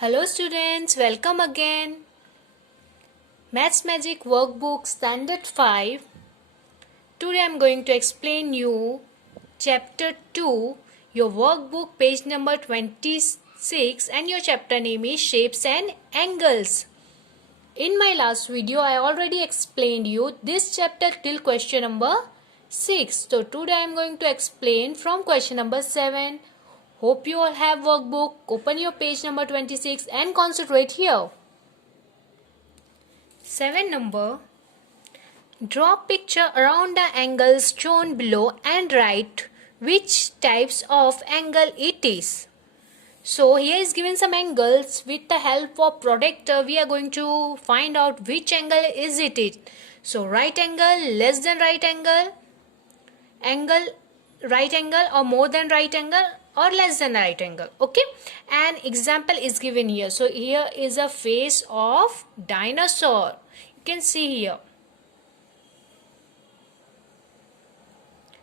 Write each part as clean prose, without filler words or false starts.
Hello students, welcome again. Maths Magic Workbook Standard 5. Today I am going to explain you Chapter 2, your workbook page number 26 and your chapter name is Shapes and Angles. In my last video I already explained you this chapter till question number 6. So today I am going to explain from question number 7. Hope you all have workbook. Open your page number 26 and concentrate here. 7 number. Draw picture around the angles shown below and write which types of angle it is. So here is given some angles. With the help of protractor we are going to find out which angle is it. So right angle, less than right angle, right angle or more than right angle or less than right angle. Okay, an example is given here. So here is a face of dinosaur. You can see here.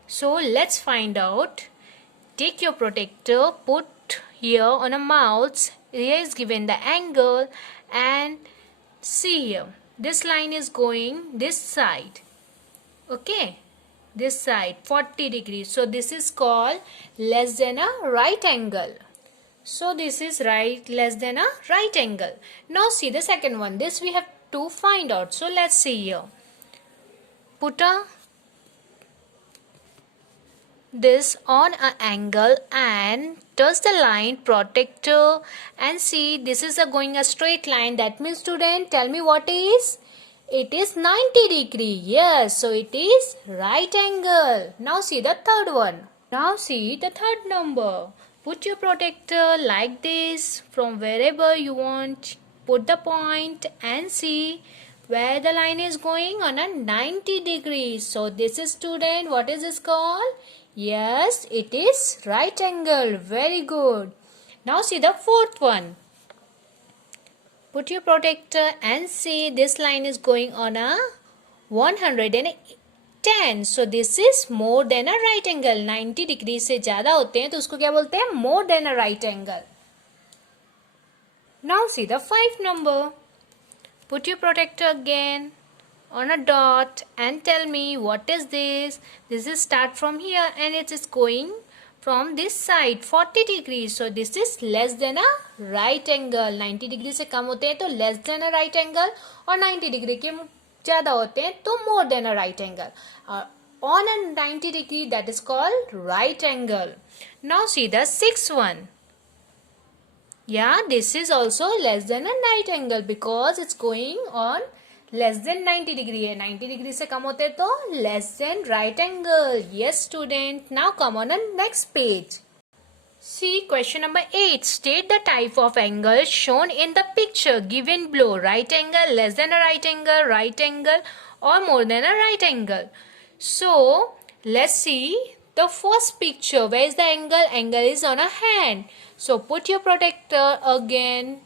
So let's find out. Take your protractor, put here on a mouse. Here is given the angle and see here. This line is going this side. Okay, this side 40 degrees. So this is called less than a right angle. So this is less than a right angle. Now see the second one. This we have to find out. So let's see here. Put this on an angle and touch the line protractor and see this is going a straight line. That means student, tell me what is? It is 90 degree. Yes, so it is right angle. Now see the third one. Now see the third number. Put your protractor like this from wherever you want. Put the point and see where the line is going on a 90 degrees. So this is student, what is this called? Yes, it is right angle. Very good. Now see the fourth one. Put your protractor and see this line is going on a 110. So this is more than a right angle. 90 degree से ज़्यादा होते हैं तो उसको क्या बोलते हैं? More than a right angle. Now see the 5 number. Put your protractor again on a dot and tell me what is this. This is start from here and it is going from this side 40 degrees. So this is less than a right angle. 90 degree से कम होते हैं तो less than a right angle और 90 degree के ज़्यादा होते हैं तो more than a right angle. On a 90 degree that is called right angle. Now see the sixth one. Yeah, this is also less than a right angle because it's going on less than 90 degree है. 90 degree से कम होते तो less than right angle. Yes student. Now come on the next page. See question number 8. State the type of angle shown in the picture given below. Right angle, less than a right angle or more than a right angle. So let's see the first picture. Where is the angle? Angle is on a hand. So put your protractor again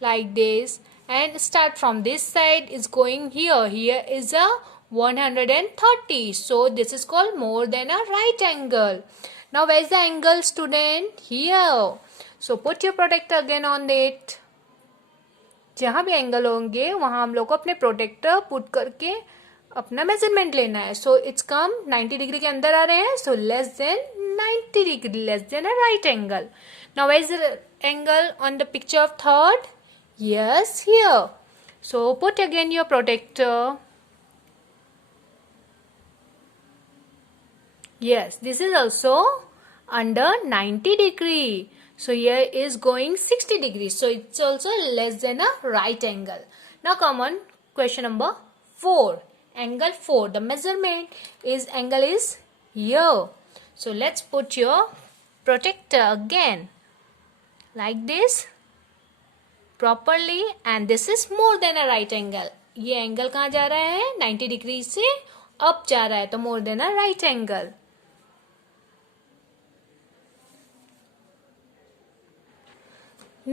like this and start from this side is going here. Here is a 130. So this is called more than a right angle. Now where is the angle student? Here. So put your protractor again on it. जहाँ भी angle होंगे वहाँ हम लोग को अपने protector put करके अपना मेजरमेंट लेना है. सो इट्स कम 90 डिग्री के अंदर आ रहे हैं. So less than 90 degree, less than a right angle. Now where is the angle on the picture of third? Yes, here. So put again your protractor. Yes, this is also under 90 degree. So here is going 60 degrees. So it's also less than a right angle. Now come on, question number 4. Angle 4. The measurement is angle is here. So let's put your protractor again like this properly and this is more than a right angle. ये angle कहाँ जा रहा है? 90 degree से up जा रहा है तो more than a right angle.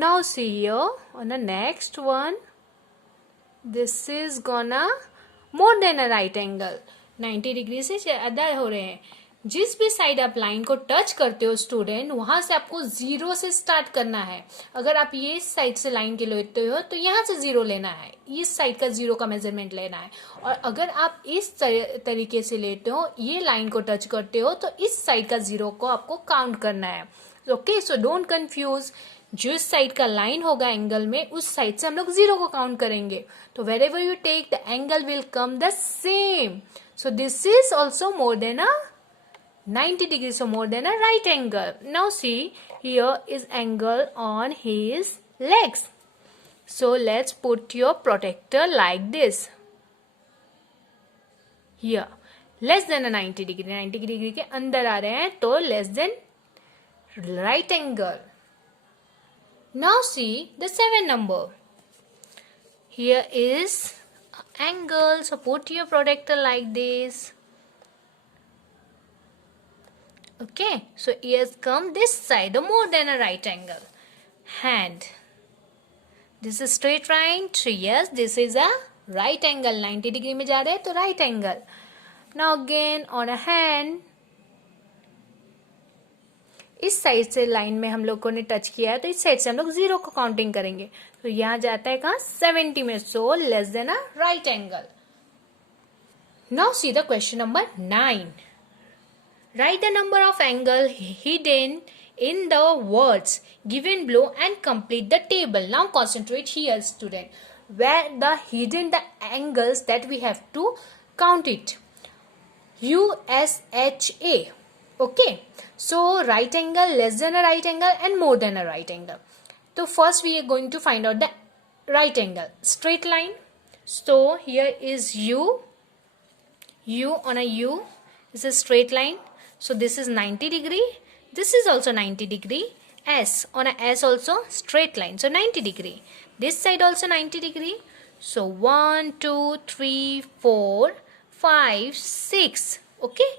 Now see here on the next one. This is gonna more than a right angle. 90 degree से ज़्यादा हो रहे हैं. जिस भी साइड आप लाइन को टच करते हो स्टूडेंट, वहां से आपको 0 से स्टार्ट करना है. अगर आप ये साइड से लाइन के लेते हो तो यहाँ से 0 लेना है, इस साइड का 0 का मेजरमेंट लेना है. और अगर आप इस तरीके से लेते हो, ये लाइन को टच करते हो, तो इस साइड का 0 को आपको काउंट करना है. Okay, so don't confuse. जिस साइड का लाइन होगा एंगल में, उस साइड से हम लोग 0 को काउंट करेंगे. तो wherever you take the angle will come the same. So this is also more than a 90 degrees, so more than a right angle. Now see, here is angle on his legs. So let's put your protector like this. Here, less than a 90 degree. 90 degree के अंदर आ रहे हैं, तो less than right angle. Now see the 7 number. Here is angle. So put your protector like this. Okay, so ears come this side, more than a right angle. Hand. This is straight line. Yes, this is a right angle. 90 degree में जा रहे हैं तो right angle. Now again on a hand. इस side से line में हम लोगों ने टच किया है, तो इस साइड से हम लोग 0 को काउंटिंग करेंगे. तो यहाँ जाता है कहाँ? 70 में. So less than a right angle. Now see the question number 9. Write the number of angle hidden in the words given below and complete the table. Now concentrate here, student. Where the hidden the angles that we have to count it. USHA. Okay. So right angle, less than a right angle, and more than a right angle. So first we are going to find out the right angle. Straight line. So here is U. U on a U is a straight line. So this is 90 degree. This is also 90 degree. S on a S also straight line. So 90 degree. This side also 90 degree. So 1, 2, 3, 4, 5, 6. Okay.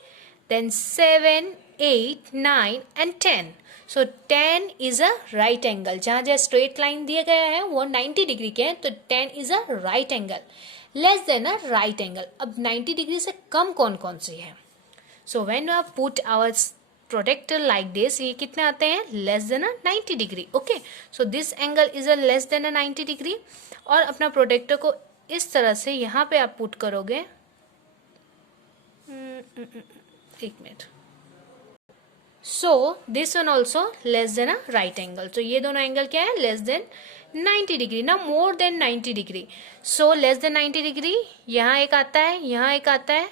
Then 7, 8, 9 and 10. So 10 is a right angle. जहाँ जहाँ straight line दिया गया है वो 90 degree के हैं, तो 10 is a right angle. Less than a right angle. अब 90 degree से कम कौन कौन सी है? So when we put our protector like this, ये कितने आते हैं? Less than a 90 degree. Okay. So this angle is a less than a 90 degree. और अपना प्रोटेक्टर को इस तरह से यहाँ पे आप पुट करोगे. एक minute. So this one also less than a right angle. So ये दोनों एंगल क्या है? Less than 90 degree. Now more than 90 degree. So less than 90 degree. यहाँ एक आता है, यहाँ एक आता है,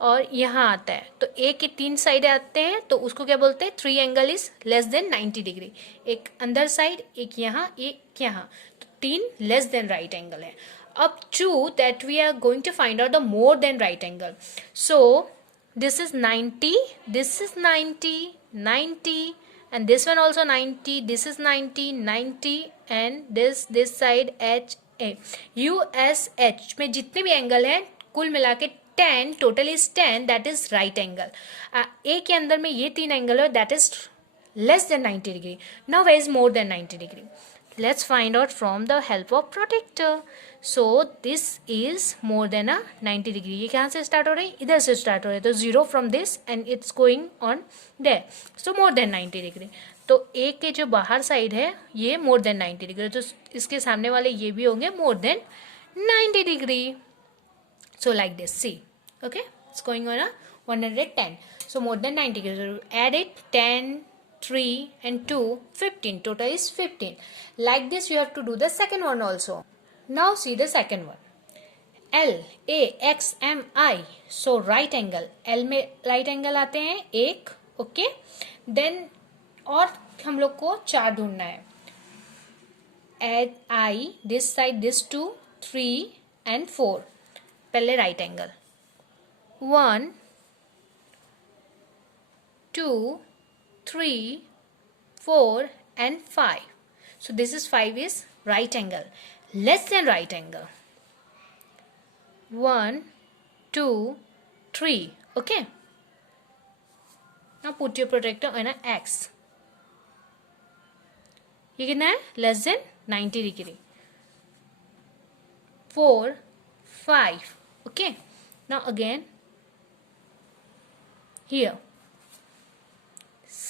और यहाँ आता है. तो एक के 3 साइड आते हैं, तो उसको क्या बोलते हैं? 3 angle is less than 90 degree. एक अंदर साइड, एक यहाँ, एक यहाँ, तो 3 लेस देन राइट एंगल है. अब to that we are going to find out the more than right angle. So this is 90, this is 90, 90, and this one also 90, this is 90, 90, and this side H A U S H में जितने भी angle हैं कुल मिला के 10, total is 10, that is right angle. A के अंदर में ये 3 एंगल है, that is less than 90 degree. Now where is more than 90 degree? Let's find out from the help of protector. So this is more than a 90 degree. ये कहाँ से start हो रही है? इधर से स्टार्ट हो रही है. तो 0 from this and it's going on there. So more than 90 degree. तो A के जो बाहर साइड है ये more than 90 degree. तो इसके सामने वाले ये भी होंगे more than 90 degree. So like this, see, okay, it's going on a 110. So more than 90 degree. So add it, 10, 3 and 2, 15. Total is 15. Like this you have to do the second one also. Now see the second one. L, A, X, M, I. So right angle. L में right angle आते हैं एक, okay. Then और हम लोग को 4 ढूंढना है. Add I, this side, this 2, 3 and 4. पहले right angle. 1, 2, 3, 4 and 5. So this is 5 is right angle. Less than right angle. 1, 2, 3. Okay. Now put your protector on an X. ये कितना है? Less than 90 degree. 4, 5. Okay. Now again here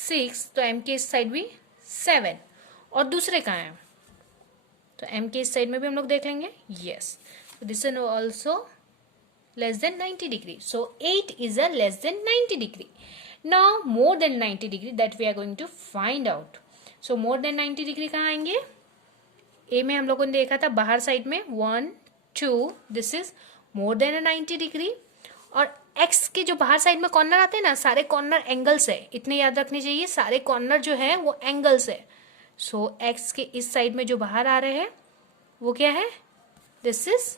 6, तो m के इस side भी 7, और दूसरे कहाँ हैं, तो m के इस साइड में भी हम लोग देख लेंगे, yes, this is also less than 90 degree. So 8 is a less than 90 degree. Now more than 90 degree that we are going to find out. So more than 90 degree कहाँ आएंगे, A में हम लोगों ने देखा था बाहर साइड में 1 2, this is more than a 90 degree. और x के जो बाहर साइड में कॉर्नर आते हैं ना, सारे कॉर्नर एंगल्स है, इतने याद रखने चाहिए, सारे कॉर्नर जो है वो एंगल्स है. सो x के इस साइड में जो बाहर आ रहे हैं वो क्या है, this is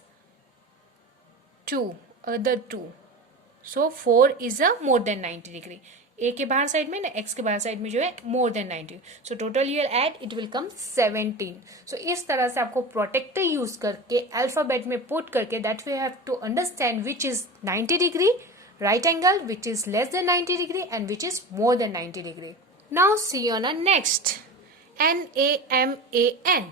2, other 2. So 4 is a more than 90 degree. A के बाहर साइड में ना, x के बाहर साइड में जो है more than 90. So total you will add, it will come 17. So इस तरह से आपको प्रोटेक्टर यूज करके अल्फाबेट में पुट करके that we have to understand which is 90 degree, right angle, which is less than 90 degree and which is more than 90 degree. Now see on a next. NAMAN.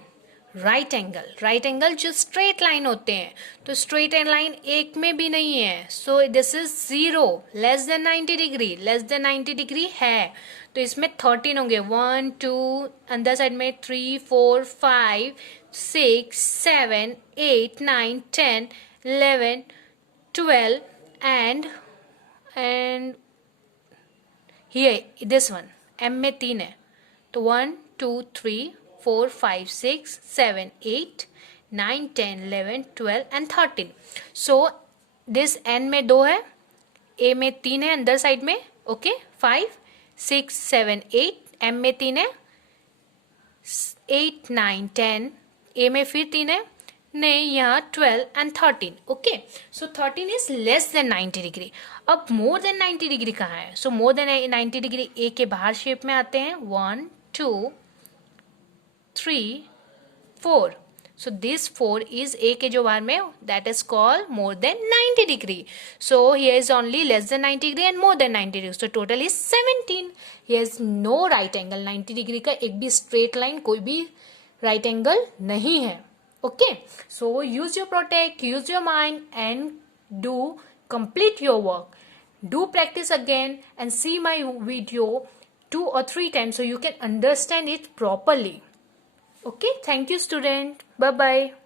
Right angle. Right angle जो straight line होते हैं, तो straight line एक में भी नहीं है, सो this is 0, less than 90 degree. Less than 90 degree है तो इसमें 13 होंगे, 1 2, अंदर साइड में 3 4 5 6 7 8 9 10 11 12 and here this one m में 3 है, तो 1 2 3 4 5 6 7 8 9 10 11 12 and 13. So this n में 2 है, a में 3 है अंदर साइड में, ओके, 5 6 7 8, m में 3 है, 8 9 10, a में फिर 3 है, नहीं यहाँ 12 and 13, okay. So 13 is less than 90 degree. अब मोर देन 90 डिग्री कहाँ है, सो मोर देन 90 डिग्री a के बाहर शेप में आते हैं, 1 2 3 4. So this 4 is A के जो बाहर में, that is called more than 90 degree. So here is only less than 90 degree and more than 90 degree. So total is 17. Here is no right angle. 90 degree का एक भी straight line, कोई भी right angle नहीं है. Okay. So use your protect, use your mind and do complete your work. Do practice again and see my video 2 or 3 times so you can understand it properly. Okay, thank you student. Bye bye.